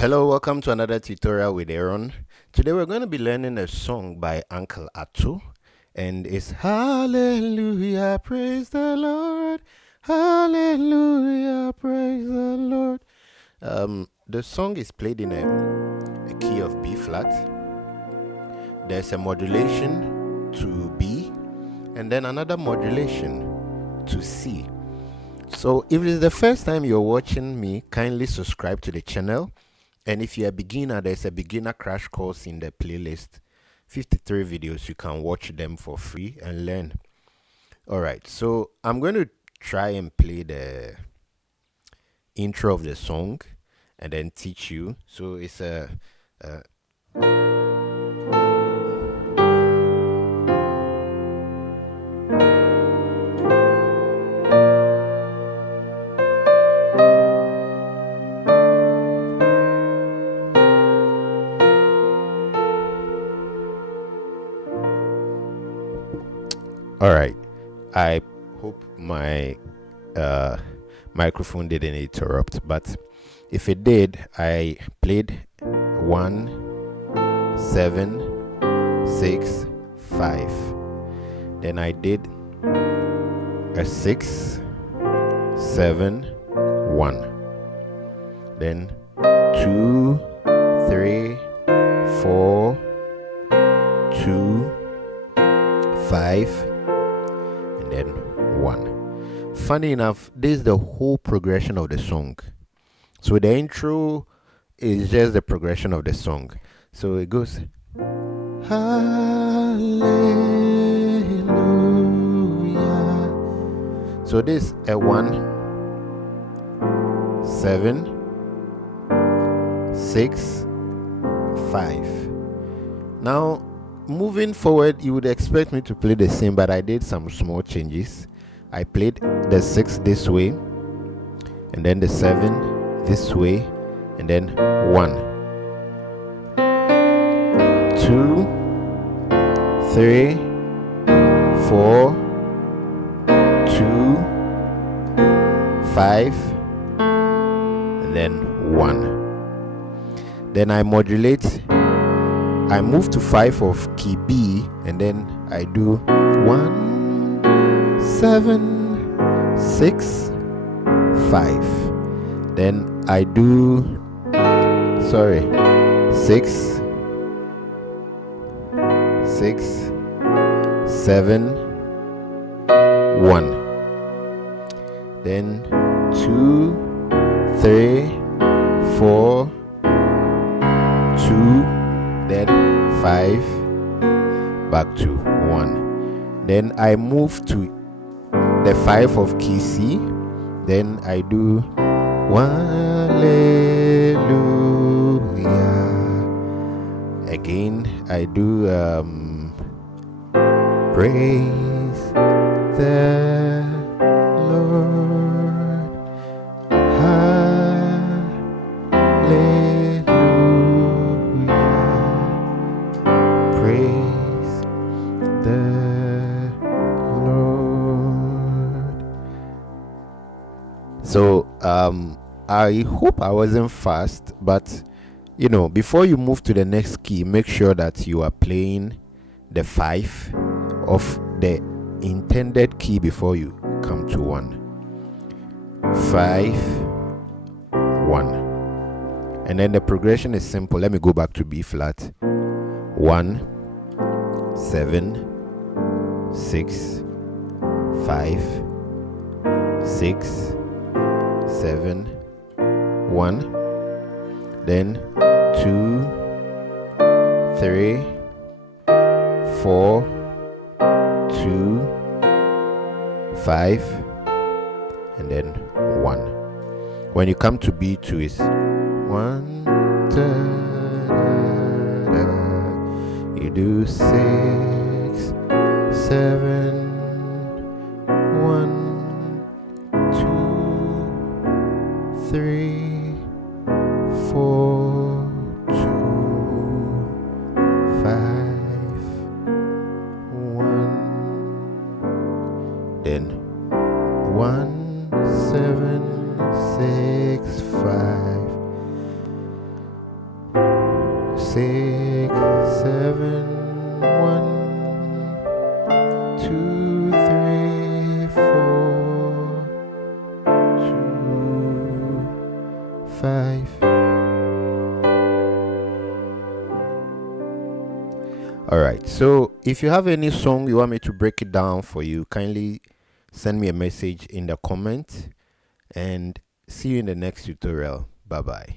Hello, welcome to another tutorial with Aaron. Today we're going to be learning a song by Uncle Ato, and it's Hallelujah, praise the Lord. Hallelujah, praise the Lord. The song is played in a key of B flat. There's a modulation to B, and then another modulation to C. So if it's the first time you're watching me, kindly subscribe to the channel. And if you're a beginner, there's a beginner crash course in the playlist. 53 videos, you can watch them for free and learn. All right, so I'm going to try and play the intro of the song and then teach you. So it's a all right. I hope my microphone didn't interrupt, but if it did, I played 1, 7, 6, 5. Then I did a 6, 7, 1. Then 2, 3, 4, 2, 5, and then 1. Funny enough, this is the whole progression of the song. So the intro is just the progression of the song. So it goes Hallelujah. So this a 1, 7, 6, 5. Now moving forward, you would expect me to play the same, but I did some small changes. I played the 6 this way, and then the 7 this way, and then 1, 2, 3, 4, 2, 5, and then 1. Then I modulate. I move to 5 of key B, and then I do 1, 7, 6, 5. Then I do 6, 6, 7, 1. Then 2, 3, 4, 2, then 5, back to 1. Then I move to the 5 of key C. Then I do Hallelujah. Again, I do praise the Lord. Hallelujah. Praise the Lord. So I hope I wasn't fast, but before you move to the next key, make sure that you are playing the 5 of the intended key before you come to 1. 5, 1. And then the progression is simple. Let me go back to B flat. 1, 7, 6, 5, 6, 7, 1. Then 2, 3, 4, 2, 5, and then 1. When you come to B2, it's 1, da, da, da. You do 6, 7, 1, 2, 3, 4, 2, 5, 1. Then 1, 7, 6, 5. 6, 7, 1, 2, 3, 4, 2, 5. Alright, so if you have any song you want me to break it down for you, kindly send me a message in the comments, and see you in the next tutorial. Bye bye.